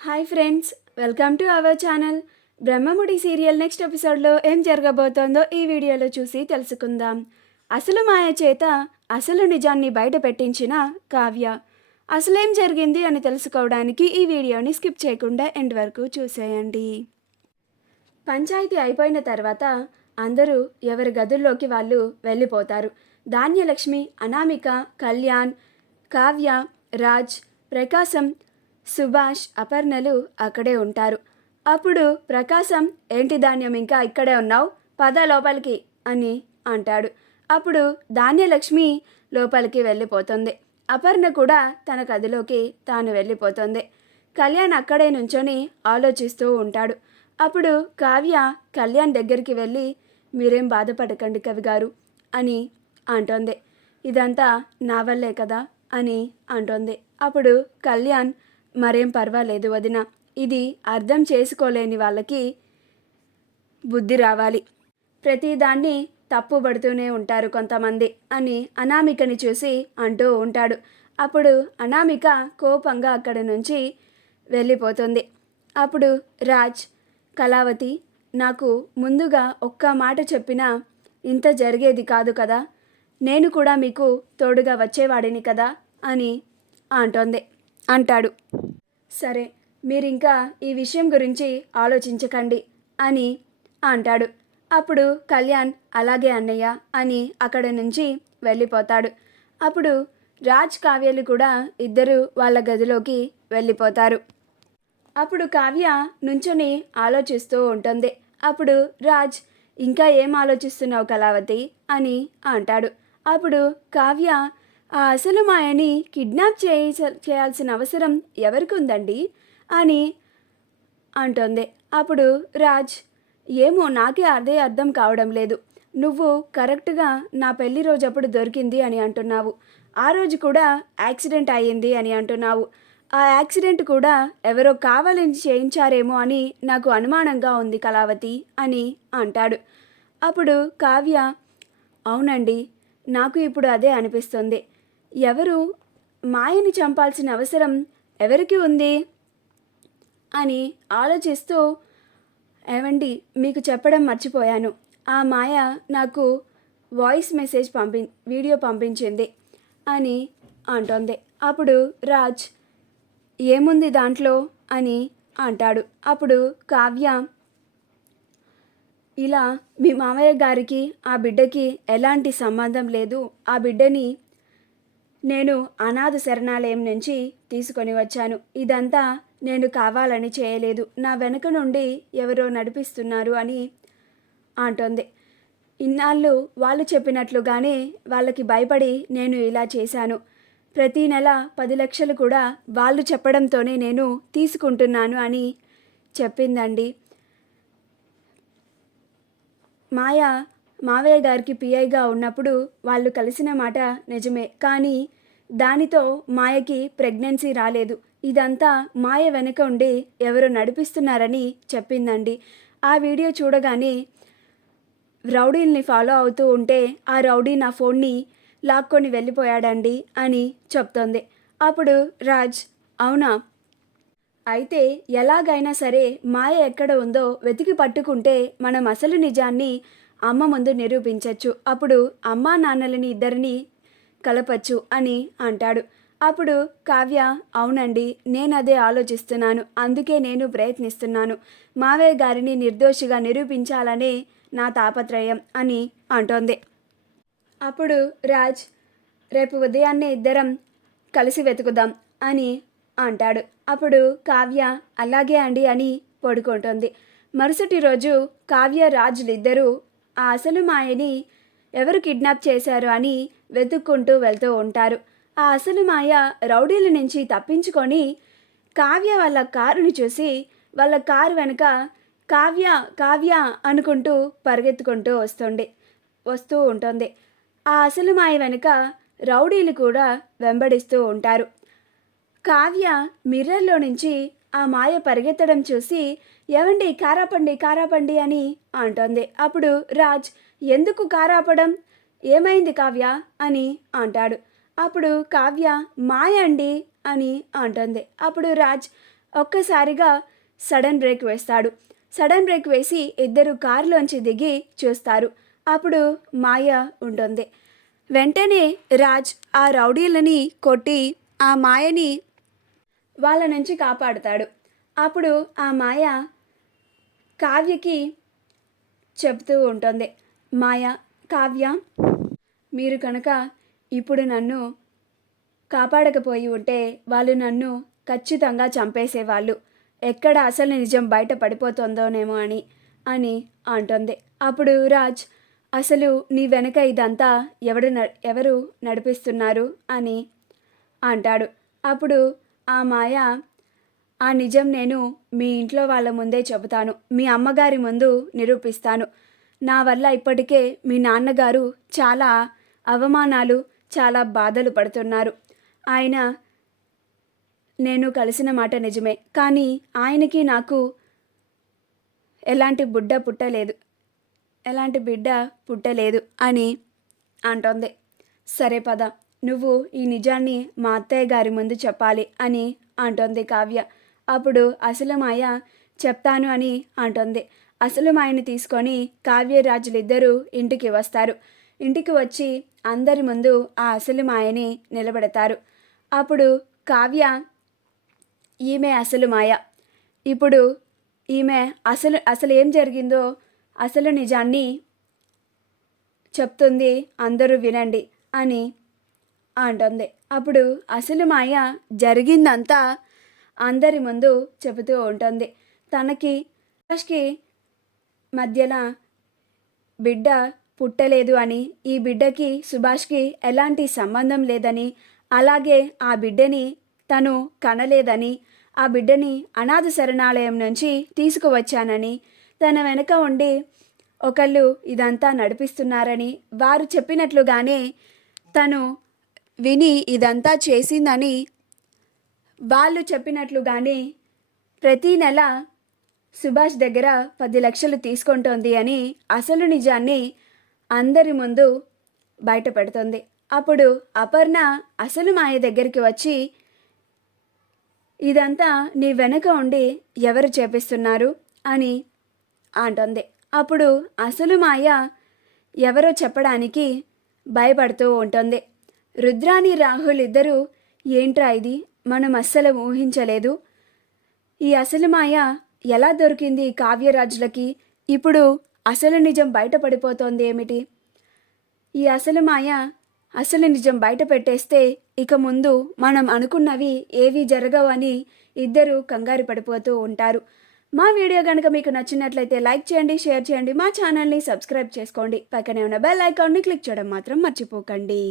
Hi friends, welcome to our channel. Brahmamudi serial next ఎపిసోడ్లో ఏం జరగబోతోందో ఈ వీడియోలో చూసి తెలుసుకుందాం. అసలు మాయ చేత అసలు నిజాన్ని బయట పెట్టించిన కావ్య. అసలేం జరిగింది అని తెలుసుకోవడానికి ఈ వీడియోని స్కిప్ చేయకుండా ఎండ్ వరకు చూసేయండి. పంచాయతీ అయిపోయిన తర్వాత అందరూ ఎవరి గదుల్లోకి వాళ్ళు వెళ్ళిపోతారు. ధాన్యలక్ష్మి, అనామిక, కళ్యాణ్, కావ్య, రాజ్, ప్రకాశం, సుభాష్, అపర్ణలు అక్కడే ఉంటారు. అప్పుడు ప్రకాశం, ఏంటి ధాన్యం ఇంకా ఇక్కడే ఉన్నావు, పద లోపలికి అని అంటాడు. అప్పుడు ధాన్యలక్ష్మి లోపలికి వెళ్ళిపోతుంది. అపర్ణ కూడా తన గదిలోకి తాను వెళ్ళిపోతుంది. కళ్యాణ్ అక్కడే నుంచొని ఆలోచిస్తూ ఉంటాడు. అప్పుడు కావ్య కళ్యాణ్ దగ్గరికి వెళ్ళి, మీరేం బాధపడకండి కవి గారు అని అంటోంది. ఇదంతా నా వల్లే కదా అని అంటోంది. అప్పుడు కళ్యాణ్, మరేం పర్వాలేదు వదిన, ఇది అర్థం చేసుకోలేని వాళ్ళకి బుద్ధి రావాలి, ప్రతిదాన్ని తప్పుపడుతూనే ఉంటారు కొంతమంది అని అనామికని చూసి అంటూ ఉంటాడు. అప్పుడు అనామిక కోపంగా అక్కడి నుంచి వెళ్ళిపోతుంది. అప్పుడు రాజ్, కళావతి, నాకు ముందుగా ఒక్క మాట చెప్పినా ఇంత జరిగేది కాదు కదా, నేను కూడా మీకు తోడుగా వచ్చేవాడిని కదా అని అంటాడు. సరే, మీరింకా ఈ విషయం గురించి ఆలోచించకండి అని అంటాడు. అప్పుడు కళ్యాణ్, అలాగే అన్నయ్య అని అక్కడి నుంచి వెళ్ళిపోతాడు. అప్పుడు రాజ్, కావ్యలు కూడా ఇద్దరు వాళ్ళ గదిలోకి వెళ్ళిపోతారు. అప్పుడు కావ్య నుంచొని ఆలోచిస్తూ ఉంటుంది. అప్పుడు రాజ్, ఇంకా ఏం ఆలోచిస్తున్నావు కళావతి అని అంటాడు. అప్పుడు కావ్య, ఆ అసలు మాయని కిడ్నాప్ చేయాల్సిన అవసరం ఎవరికి ఉందండి అని అంటోంది. అప్పుడు రాజ్, ఏమో నాకే అదే అర్థం కావడం లేదు. నువ్వు కరెక్ట్గా నా పెళ్లి రోజప్పుడు దొరికింది అని అంటున్నావు, ఆ రోజు కూడా యాక్సిడెంట్ అయ్యింది అని అంటున్నావు. ఆ యాక్సిడెంట్ కూడా ఎవరో కావాలని చేయించారేమో అని నాకు అనుమానంగా ఉంది కళావతి అని అంటాడు. అప్పుడు కావ్య, అవునండి, నాకు ఇప్పుడు అదే అనిపిస్తుంది. ఎవరు మాయని చంపాల్సిన అవసరం ఎవరికి ఉంది అని ఆలోచిస్తూ, ఏవండి మీకు చెప్పడం మర్చిపోయాను, ఆ మాయ నాకు వాయిస్ మెసేజ్ వీడియో పంపించింది అని అంటోంది. అప్పుడు రాజ్, ఏముంది దాంట్లో అని అంటాడు. అప్పుడు కావ్య, ఇలా మీ మామయ్య గారికి ఆ బిడ్డకి ఎలాంటి సంబంధం లేదు, ఆ బిడ్డని నేను అనాథ శరణాలయం నుంచి తీసుకొని వచ్చాను, ఇదంతా నేను కావాలని చేయలేదు, నా వెనుక నుండి ఎవరో నడిపిస్తున్నారు అని అంటోంది. ఇన్నాళ్ళు వాళ్ళు చెప్పినట్లుగానే వాళ్ళకి భయపడి నేను ఇలా చేశాను. ప్రతి నెల 10 లక్షలు కూడా వాళ్ళు చెప్పడంతోనే నేను తీసుకుంటున్నాను అని చెప్పిందండి. మావయ్య గారికి పిఐగా ఉన్నప్పుడు వాళ్ళు కలిసిన మాట నిజమే, కానీ దానితో మాయకి ప్రెగ్నెన్సీ రాలేదు. ఇదంతా మాయ వెనక ఉండి ఎవరు నడిపిస్తున్నారని చెప్పిందండి. ఆ వీడియో చూడగానే రౌడీల్ని ఫాలో అవుతూ ఉంటే ఆ రౌడీ నా ఫోన్ని లాక్కొని వెళ్ళిపోయాడండి అని చెప్తోంది. అప్పుడు రాజ్, అవునా, అయితే ఎలాగైనా సరే మాయ ఎక్కడ ఉందో వెతికి పట్టుకుంటే మనం అసలు నిజాన్ని అమ్మ ముందు నిరూపించవచ్చు, అప్పుడు అమ్మా నాన్నలని ఇద్దరిని కలపచ్చు అని అంటాడు. అప్పుడు కావ్య, అవునండి, నేను అదే ఆలోచిస్తున్నాను, అందుకే నేను ప్రయత్నిస్తున్నాను, మావయ్య గారిని నిర్దోషిగా నిరూపించాలనే నా తాపత్రయం అని అంటోంది. అప్పుడు రాజ్, రేపు ఉదయాన్నే ఇద్దరం కలిసి వెతుకుదాం అని అంటాడు. అప్పుడు కావ్య, అలాగే అండి అని పడుకుంటుంది. మరుసటి రోజు కావ్య, రాజులిద్దరూ ఆ అసలు మాయని ఎవరు కిడ్నాప్ చేశారు అని వెతుక్కుంటూ వెళ్తూ ఉంటారు. ఆ అసలు మాయ రౌడీల నుంచి తప్పించుకొని కావ్య వాళ్ళ కారుని చూసి వాళ్ళ కారు వెనుక కావ్య కావ్య అనుకుంటూ పరిగెత్తుకుంటూ వస్తూ ఉంటుంది. ఆ అసలు మాయ వెనుక రౌడీలు కూడా వెంబడిస్తూ ఉంటారు. కావ్య మిర్రర్లో నుంచి ఆ మాయ పరిగెత్తడం చూసి, ఏవండి కారాపండి అని అంటోంది. అప్పుడు రాజ్, ఎందుకు కారాపడం, ఏమైంది కావ్య అని అంటాడు. అప్పుడు కావ్య, మాయ అండి అని అంటుంది. అప్పుడు రాజ్, ఒక్కసారిగా సడన్ బ్రేక్ వేస్తాడు. సడన్ బ్రేక్ వేసి ఇద్దరు కారులోంచి దిగి చూస్తారు. అప్పుడు మాయ ఉంటుంది. వెంటనే రాజ్ ఆ రౌడీలని కొట్టి ఆ మాయని వాళ్ళ నుంచి కాపాడుతాడు. అప్పుడు ఆ మాయ కావ్యకి చెప్తూ ఉంటుంది. మాయ, కావ్య, మీరు కనుక ఇప్పుడు నన్ను కాపాడకపోయి ఉంటే వాళ్ళు నన్ను ఖచ్చితంగా చంపేసేవాళ్ళు. ఎక్కడ అసలు నిజం బయట పడిపోతుందోనేమో అని అంటుంది. అప్పుడు రాజ్, అసలు నీ వెనక ఇదంతా ఎవరు నడిపిస్తున్నారు అని అంటాడు. అప్పుడు ఆ మాయ, ఆ నిజం నేను మీ ఇంట్లో వాళ్ళ ముందే చెబుతాను, మీ అమ్మగారి ముందు నిరూపిస్తాను. నా వల్ల ఇప్పటికే మీ నాన్నగారు చాలా అవమానాలు, చాలా బాధలు పడుతున్నారు. ఆయన నేను కలిసిన మాట నిజమే, కానీ ఆయనకి నాకు ఎలాంటి బిడ్డ పుట్టలేదు అని అంటోంది. సరే పద, నువ్వు ఈ నిజాన్ని మా అత్తయ్య గారి ముందు చెప్పాలి అని అంటోంది కావ్య. అప్పుడు అసలు మాయ చెప్తాను అని అంటోంది. అసలు మాయని తీసుకొని కావ్యరాజులిద్దరూ ఇంటికి వస్తారు. ఇంటికి వచ్చి అందరి ముందు ఆ అసలు మాయని నిలబెడతారు. అప్పుడు కావ్య, ఈమె అసలు మాయ, ఇప్పుడు ఈమె అసలు ఏం జరిగిందో అసలు నిజాన్ని చెప్తుంది, అందరూ వినండి అని అంటుంది. అప్పుడు అసలు మాయ జరిగిందంతా అందరి ముందు చెబుతూ ఉంటుంది. తనకి సుభాష్కి మధ్యన బిడ్డ పుట్టలేదు అని, ఈ బిడ్డకి సుభాష్కి ఎలాంటి సంబంధం లేదని, అలాగే ఆ బిడ్డని తను కనలేదని, ఆ బిడ్డని అనాథ శరణాలయం నుంచి తీసుకువచ్చానని, తన వెనక ఉండి ఒకళ్ళు ఇదంతా నడిపిస్తున్నారని, వారు చెప్పినట్లుగానే తను విని ఇదంతా చేసిందని, వాళ్ళు చెప్పినట్లుగానే ప్రతీ నెల సుభాష్ దగ్గర 10 లక్షలు తీసుకుంటోంది అని అసలు నిజాన్ని అందరి ముందు బయట పెడుతుంది. అప్పుడు అపర్ణ అసలు మాయ దగ్గరికి వచ్చి, ఇదంతా నీ వెనక ఉండి ఎవరు చేపిస్తున్నారు అని అంటుంది. అప్పుడు అసలు మాయ ఎవరో చెప్పడానికి భయపడుతూ ఉంటుంది. రుద్రాని రాహుల్ ఇద్దరు, ఏంట్రా ఇది, మనం అస్సలు ఊహించలేదు, ఈ అసలు మాయ ఎలా దొరికింది కావ్యరాజులకి, ఇప్పుడు అసలు నిజం బయటపడిపోతోంది ఏమిటి, ఈ అసలు మాయ అసలు నిజం బయట పెట్టేస్తే ఇక ముందు మనం అనుకున్నవి ఏవి జరగవని ఇద్దరు కంగారు పడిపోతూ ఉంటారు. మా వీడియో కనుక మీకు నచ్చినట్లయితే లైక్ చేయండి, షేర్ చేయండి, మా ఛానల్ని సబ్స్క్రైబ్ చేసుకోండి, పక్కనే ఉన్న బెల్ ఐకాన్ని క్లిక్ చేయడం మాత్రం మర్చిపోకండి.